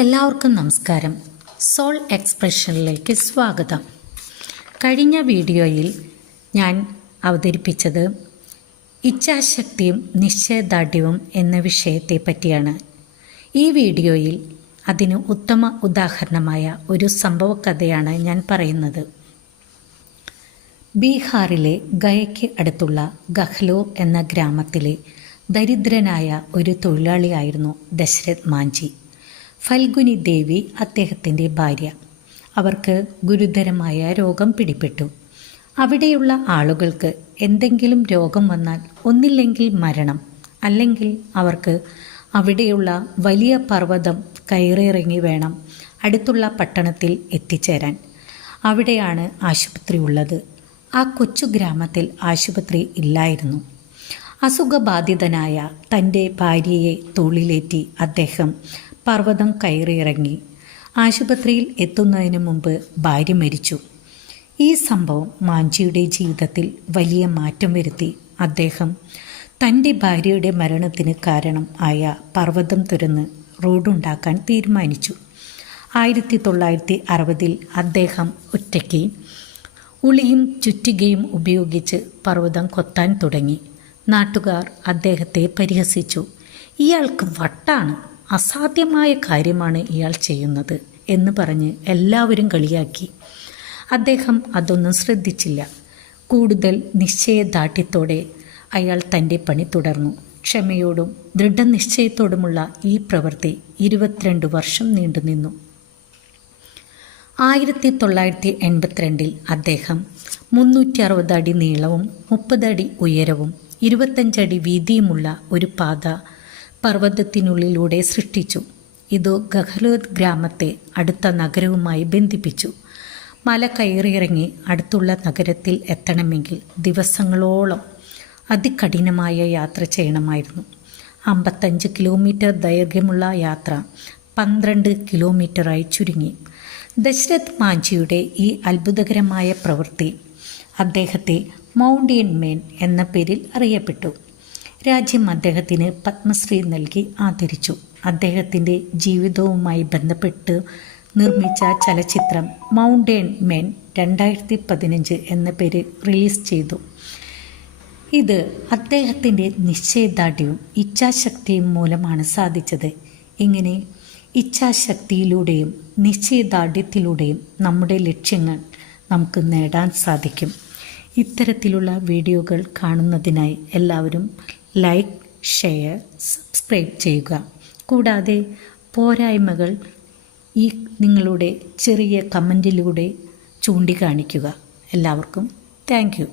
എല്ലാവർക്കും നമസ്കാരം. സോൾ എക്സ്പ്രഷനിലേക്ക് സ്വാഗതം. കഴിഞ്ഞ വീഡിയോയിൽ ഞാൻ അവതരിപ്പിച്ചത് ഇച്ഛാശക്തിയും നിശ്ചയദാർഢ്യവും എന്ന വിഷയത്തെ പറ്റിയാണ്. ഈ വീഡിയോയിൽ അതിന് ഉത്തമ ഉദാഹരണമായ ഒരു സംഭവകഥയാണ് ഞാൻ പറയുന്നത്. ബീഹാറിലെ ഗയയ്ക്ക് അടുത്തുള്ള ഗഹ്ലോ എന്ന ഗ്രാമത്തിലെ ദരിദ്രനായ ഒരു തൊഴിലാളിയായിരുന്നു ദശരഥ് മാഞ്ചി. ഫൽഗുനി ദേവി അദ്ദേഹത്തിൻ്റെ ഭാര്യ. അവർക്ക് ഗുരുതരമായ രോഗം പിടിപെട്ടു. അവിടെയുള്ള ആളുകൾക്ക് എന്തെങ്കിലും രോഗം വന്നാൽ ഒന്നില്ലെങ്കിൽ മരണം, അല്ലെങ്കിൽ അവർക്ക് അവിടെയുള്ള വലിയ പർവ്വതം കയറിയിറങ്ങി വേണം അടുത്തുള്ള പട്ടണത്തിൽ എത്തിച്ചേരാൻ. അവിടെയാണ് ആശുപത്രി ഉള്ളത്. ആ കൊച്ചു ഗ്രാമത്തിൽ ആശുപത്രി ഇല്ലായിരുന്നു. അസുഖബാധിതനായ തൻ്റെ ഭാര്യയെ തോളിലേറ്റി അദ്ദേഹം പർവ്വതം കയറിയിറങ്ങി. ആശുപത്രിയിൽ എത്തുന്നതിന് മുമ്പ് ഭാര്യ മരിച്ചു. ഈ സംഭവം മാഞ്ചിയുടെ ജീവിതത്തിൽ വലിയ മാറ്റം വരുത്തി. അദ്ദേഹം തൻ്റെ ഭാര്യയുടെ മരണത്തിന് കാരണം ആയ പർവ്വതം തുരന്ന് റോഡുണ്ടാക്കാൻ തീരുമാനിച്ചു. 1960 അദ്ദേഹം ഒറ്റയ്ക്ക് ഉളിയും ചുറ്റികയും ഉപയോഗിച്ച് പർവ്വതം കൊത്താൻ തുടങ്ങി. നാട്ടുകാർ അദ്ദേഹത്തെ പരിഹസിച്ചു. ഇയാൾക്ക് വട്ടാണ്, അസാധ്യമായ കാര്യമാണ് ഇയാൾ ചെയ്യുന്നത് എന്ന് പറഞ്ഞ് എല്ലാവരും കളിയാക്കി. അദ്ദേഹം അതൊന്നും ശ്രദ്ധിച്ചില്ല. കൂടുതൽ നിശ്ചയദാർഢ്യത്തോടെ അയാൾ തൻ്റെ പണി തുടർന്നു. ക്ഷമയോടും ദൃഢനിശ്ചയത്തോടുമുള്ള ഈ പ്രവൃത്തി 22 വർഷം നീണ്ടുനിന്നു. 1982 അദ്ദേഹം 360 അടി നീളവും 30 അടി ഉയരവും 25 അടി വീതിയുമുള്ള ഒരു പാത പർവ്വതത്തിനുള്ളിലൂടെ സൃഷ്ടിച്ചു. ഇത് ഗഹ്ലോ ഗ്രാമത്തെ അടുത്ത നഗരവുമായി ബന്ധിപ്പിച്ചു. മല കയറിയിറങ്ങി അടുത്തുള്ള നഗരത്തിൽ എത്തണമെങ്കിൽ ദിവസങ്ങളോളം അതികഠിനമായ യാത്ര ചെയ്യണമായിരുന്നു. 55 കിലോമീറ്റർ ദൈർഘ്യമുള്ള യാത്ര 12 കിലോമീറ്ററായി ചുരുങ്ങി. ദശരഥ് മാഞ്ചിയുടെ ഈ അത്ഭുതകരമായ പ്രവൃത്തി അദ്ദേഹത്തെ മൗണ്ടൻ മാൻ എന്ന പേരിൽ അറിയപ്പെട്ടു. രാജ്യം അദ്ദേഹത്തിന് പത്മശ്രീ നൽകി ആദരിച്ചു. അദ്ദേഹത്തിൻ്റെ ജീവിതവുമായി ബന്ധപ്പെട്ട് നിർമ്മിച്ച ചലച്ചിത്രം മൗണ്ടൻ മാൻ 2015 എന്ന പേര് റിലീസ് ചെയ്തു. ഇത് അദ്ദേഹത്തിൻ്റെ നിശ്ചയദാർഢ്യവും ഇച്ഛാശക്തിയും മൂലമാണ് സാധിച്ചത്. ഇങ്ങനെ ഇച്ഛാശക്തിയിലൂടെയും നിശ്ചയദാർഢ്യത്തിലൂടെയും നമ്മുടെ ലക്ഷ്യങ്ങൾ നമുക്ക് നേടാൻ സാധിക്കും. ഇത്തരത്തിലുള്ള വീഡിയോകൾ കാണുന്നതിനായി എല്ലാവരും ലൈക്ക്, ഷെയർ, സബ്സ്ക്രൈബ് ചെയ്യുക. കൂടാതെ പോരായ്മകൾ ഈ നിങ്ങളുടെ ചെറിയ കമൻറ്റിലൂടെ ചൂണ്ടിക്കാണിക്കുക. എല്ലാവർക്കും താങ്ക് യു.